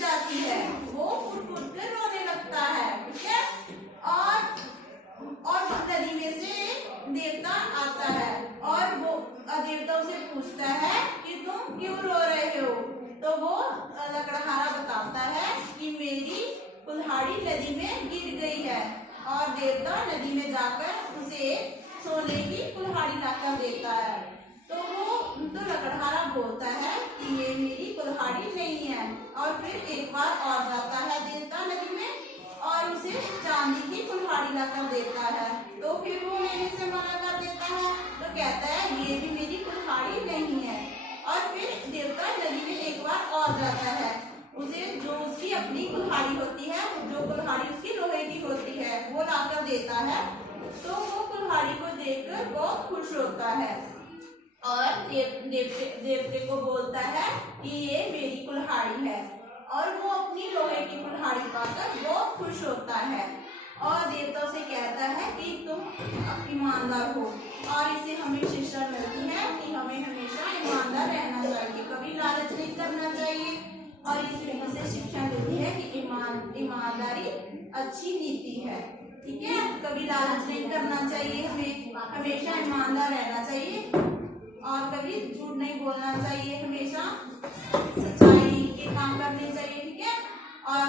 जाती है, वो फुट कर रोने लगता है, ठीक है। और नदी में से देवता आता है और वो देवता उसे पूछता है कि तुम क्यों रो रहे हो। तो वो लकड़हारा बताता है कि मेरी कुल्हाड़ी नदी में गिर गई है, और देवता नदी में जाकर उसे सोने की कुल्हाड़ी लाकर देता है। तो लकड़हारा बोलता है कि ये मेरी कुल्हाड़ी नहीं है, और फिर एक बार और जाता है देवता नदी में और उसे चांदी की कुल्हाड़ी लाकर देता है। तो फिर वो लेने से मना कर देता है, तो कहता है ये भी मेरी कुल्हाड़ी नहीं है। और फिर देवता नदी में एक बार और जाता है, उसे जो उसकी अपनी कुल्हाड़ी होती है, जो कुल्हाड़ी उसकी लोहे की होती है, वो लाकर देता है। तो वो कुल्हाड़ी को देखकर बहुत खुश होता है और देवते को बोलता है कि ये मेरी कुल्हाड़ी है, और वो अपनी लोहे की कुल्हाड़ी पाकर बहुत खुश होता है और देवताओं से कहता है कि तुम ईमानदार हो, और इसे हमें शिक्षा मिलती है कि हमें हमेशा ईमानदार रहना चाहिए, कभी लालच नहीं करना चाहिए। और इसे शिक्षा मिलती है कि ईमानदारी अच्छी नीति है, ठीक है। कभी लालच नहीं करना चाहिए, हमें हमेशा ईमानदार रहना चाहिए और कभी झूठ नहीं बोलना चाहिए, हमेशा सच्चाई के काम करने चाहिए, ठीक है। और